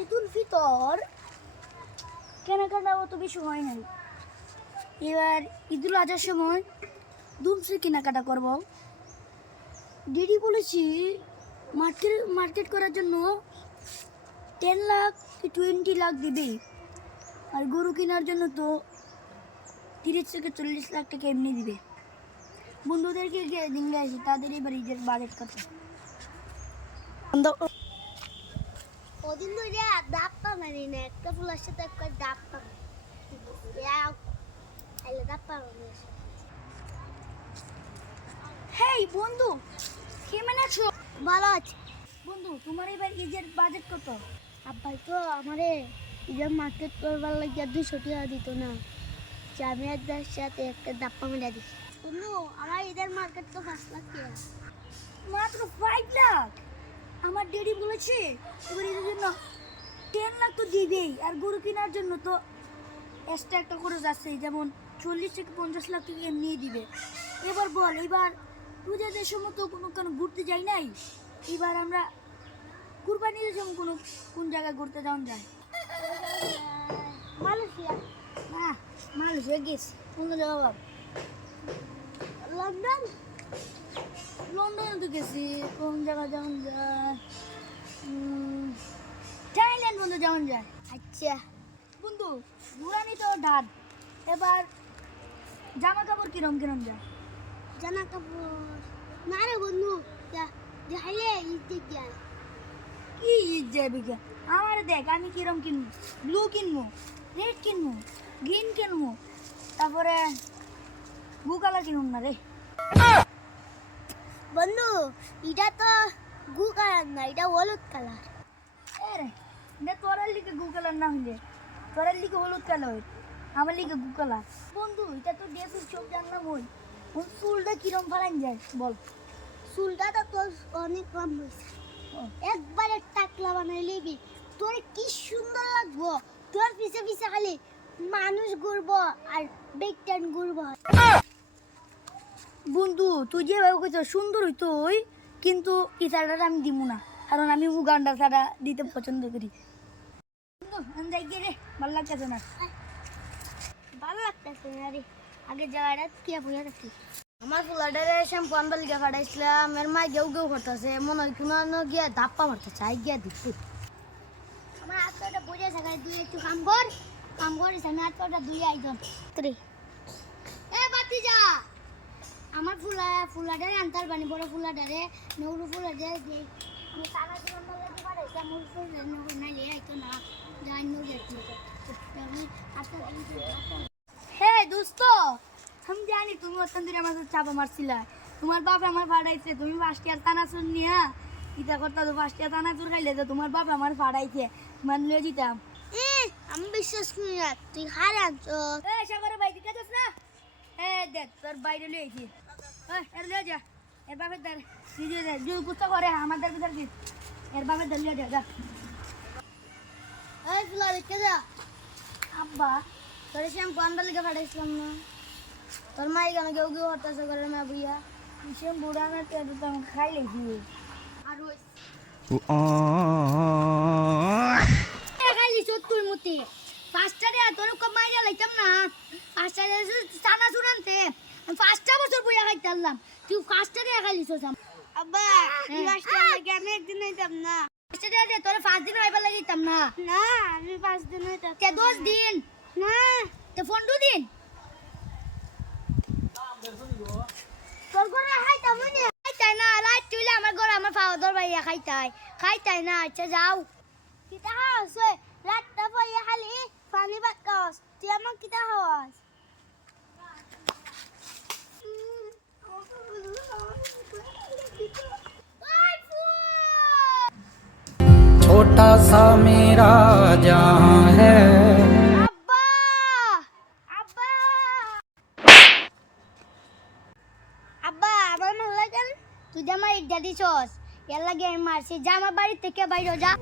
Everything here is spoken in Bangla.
ঈদুল ফিতর কেনাকাটা অত বেশি হয় নাই। এবার ঈদুল আজহার সময় দুমসে কেনাকাটা করব। দিদি বলেছি মার্কেট করার জন্য 10 লাখ কি 20 লাখ দিবে, আর গরু কেনার জন্য তো 30 থেকে 40 লাখ টাকা এমনি দিবে। বন্ধুদেরকে দিলে আসি, তাদের এবার ঈদের বাজেট কত। ওদিন ধরে ডাব পামারি না, একটা ফুলের সাথে একটা ডাব পামারি ডাব পামারি। হেই বন্ধু, কেমন আছো? ভালো আছে বন্ধু, তোমার এবার ঈদের বাজেট কত? আব্বাই তো আমারে ঈদের মার্কেট করবার লাগে 200 টাকা দিত না, জামিয়ার সাথে একটা ডাব পামারি দিস। বন্ধু, আমার ঈদের মার্কেট তো 5 লাখ টাকা। মাত্র 5 লাখ? আমার ড্যাডি বলেছে এবার ঈদের জন্য 10 লাখ তো দিবেই, আর গরু কেনার জন্য তো এক্সট্রা একটা খরচ আছে, যেমন 40 থেকে 50 লাখ টাকা এমনি দিবে। এবার বল, এবার রোজাদের সময় তো কোনো ঘুরতে যাই নাই, এবার আমরা কুরবানির সময় কোন জায়গায় ঘুরতে যাওয়া যায়? মালয়েশিয়া, না, মালয়েশিয়া গেছি। কোন জায়গা ভাব? লন্ডন। লন্ডনে তো গেছি। কোন জায়গা যাওয়া যায়? থাইল্যান্ড বন্ধু যাওয়া যায়। আচ্ছা বন্ধু, ঘুরানি তো ঢাল। এবার জামা কাপড় কিরম যায়? জামা কাপড় না রে বন্ধু, দেখাইলে ঈদ যায়। কি ঈদ যাবে কে? আমার দেখ, আমি কিরম কিনবো। ব্লু কিনবো, রেড কিনবো, গ্রিন কিনবো, তারপরে ব্লু কালার কিনুন না রে। বন্ধু, এটা তো গু কালার না, এটা হলুদ কালার। আরে না, তোরার লিগে ব্লু কালার না হইলে তোরার লিগে হলুদ কালার হয়, আমার লিগে ব্লু কালার। বন্ধু, এটা তো ড্রেসের সব জানলাম। ওই চুলটা কিরম ফালাইন যায় বল? চুলটা তো তোর অনেক কম হয়েছে, একবারে টাকলা বানাই লিবি, তোর কি সুন্দর লাগবো। তোর পিছে পিছে খালি মানুষ ঘুরবো আর বেকটান ঘুরবো। বন্ধু, তুই যেভাবে কইছ সুন্দর হইতো ওই, কিন্তু এই শাড়াটা আমি দিব না, কারণ আমি উগান্ডা শাড়া দিতে পছন্দ করি। বন্ধু, আমি যাই গিয়ে রে, ভালো লাগতেছে না। ভালো লাগতেছে না রে, আগে জায়গাটা কে বুঝে রাখি। আমার ফুলাটারে শ্যাম্পু আনবার লিগা ফাটাইছিলাম, এর মা গেউ করতেছে, মনে হয় কোনো গিয়া ধাপ্পা মারতেছে, আই গিয়া দিচ্ছি। আমার হাতটা বুঝে থাকা, তুই একটু কাম করিস, আমি হাতটা ধুই আইজন। এ বাতি যা, আমার ফুলাডারে আনতার বানি, বড় ফুলাডারে নৌরু ফুলাডারে দিয়ে আমি সারা জীবন লাগে পাঠাইছি। আমার ফুল নৌরু নাইলে আইতো না, যাই নৌরু একটু আমি আস্তে হে দোস্ত, আমি জানি তুমি অত্যন্ত আমার সাথে চাপা মারছিলা। তোমার বাপ আমার ফাড়াইছে, তুমি 5 টাকার চানাচুর নিয়া ইটা করতা, তো 5 টাকা চানাচুর খাইলে তো তোমার বাপ আমার ফাড়াইছে, মানলে দিতাম। আমি বিশ্বাস করি না, তুই হারে আনছ। সাগরের ভাই দিকে যাস না? দেখ তোর বাইরে লিয়ে আইছি। এর লিয়ে যা, এর বাপের দার নিজে যা, যে কুস্তা করে আমাদের ভিতর দিস, এর বাপের দার লিয়ে যা যা। এই ফুলা রেখে যা। আব্বা, তোর শ্যাম্পু আনবার লিগে ফাটাইছিলাম না, তোর মাই কেন কেউ হতাশা করে মা বুইয়া শ্যাম্পু রান্নার তেল তো আমি খাই লেছি। আর ওই খাইলি সত্যুর মতে 5 টাকা তোর কম মাইরা লাইতাম না। 5 টাকা চানা চুরানতে 5টা বছর বইয়া খাইতে পারলাম, তুই 5 টাকা খাইলিস। আব্বা, এই মাসটা লাগে আমি একদিন হইতাম না। 5 টাকা দিয়ে তোর 5 দিন হইবার লাগিতাম না। না, আমি 5 দিন হইতাম। তে 10 দিন না, তে 15 দিন তোর ঘরে খাইতাম না। খাইতাই না। রাত চলে আমার ঘরে আমার ফাওয়াদর ভাইয়া খাইতাই না। আচ্ছা যাও। কিতা হাওয়াস ওই রাতটা পরে খালি পানি বাক্কাস, তুই আমার কিতা হাওয়াস? छोटा सा मेरा जहां है। আব্বা, আব্বা, আব্বা, আমার মনে লাগে তুই যে আমার ইডা দিছস, এর লাগে আমি মারছি। যা আমার বাড়ি থেকে বাইরে যা।